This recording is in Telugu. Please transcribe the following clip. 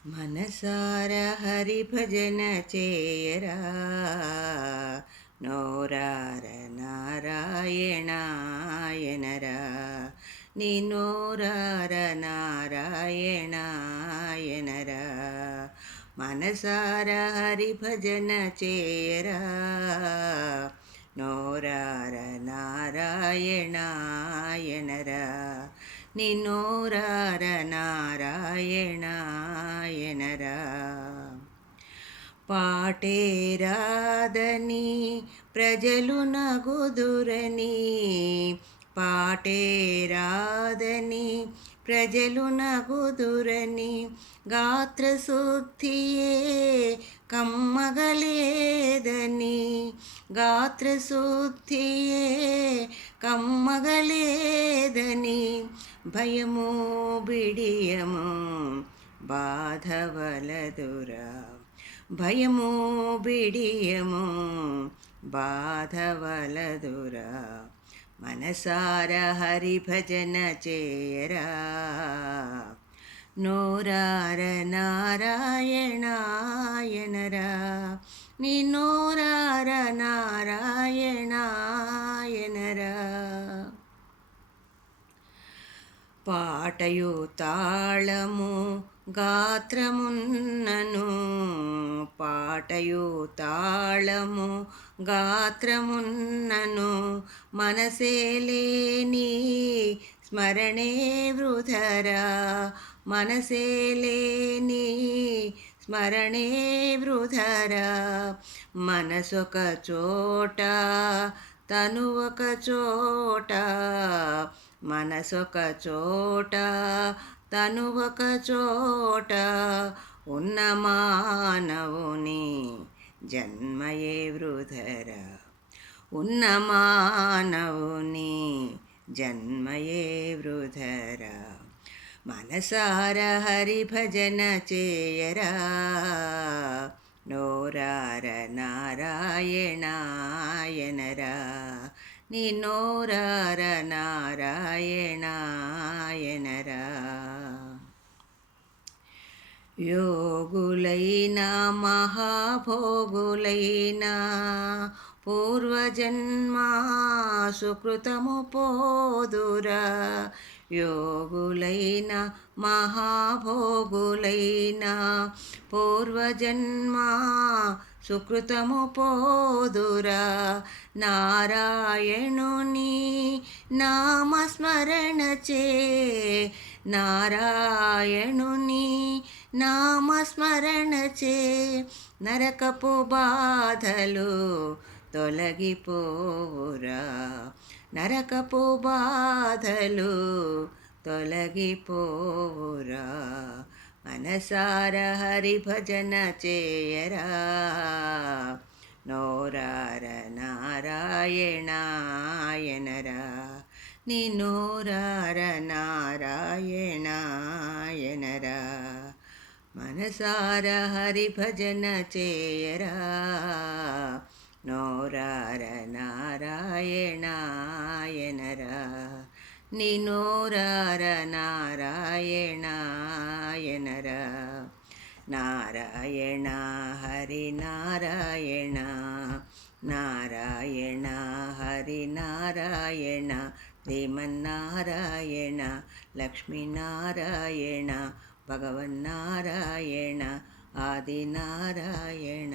మనసార హరి భజన చేయరా, నోరార నారాయణాయనరా, నీ నోరార నారాయణాయనరా. మనసార హరి భజన చేయరా, నోరార నారాయణాయనరా, నీ నోరార నారాయణాయనరా. పాటే రాదని ప్రజలు నగుదురని, పాటే రాదని ప్రజలు నగుదురని, గాత్రశుద్ధియే కమ్మగలేదని, గాత్రశుద్ధియే కమ్మగలేదని, భయము బిడియము బాధవలదురా, భయము బిడియము బాధవలదురా. మనసార హరి భజన చేయరా, నోరార నారాయణాయనరా, నీ నోరార నారాయణాయనరా. పాటయు తాళము గాత్రమున్నను, పాటయు తాళము గాత్రమున్నను, మనసే లేని స్మరణే వృధరా, మనసే లేని స్మరణే వృధరా. మనసొక చోట తను ఒక చోట, మనసొక చోట తను ఒక చోట, ఉన్న మానవుని జన్మయే వృధరా, ఉన్న మానవుని జన్మయే వృధరా. మనసార హరి భజన చేయరా, నోరార నారాయణాయనరా, నీ నోరార నారాయణాయనరా. యోగులైన మహాభోగులైన పూర్వజన్మా సుకృతము పోదురా, యోగులైన మహాభోగులైన పూర్వజన్మా సుకృతము పోదురా. నారాయణుని నామస్మరణచే, నారాయణుని నామస్మరణచే, నరకపు బాధలు తొలగిపోవురా, నరకపు బాధలు తొలగిపోవురా. మనసార హరి భజన చేయరా, నోరార నారాయణాయనరా, నీ నోరార నారాయణాయనరా. మనసార హరి భజన చేయరా, నోరార నారాయణాయనరా, నీ నోరార నారాయణాయనరా. నారాయణ హరి నారాయణ, నారాయణ హరి నారాయణ, శ్రీమన్నారాయణ లక్ష్మీనారాయణ భగవన్నారాయణ ఆదినారాయణ.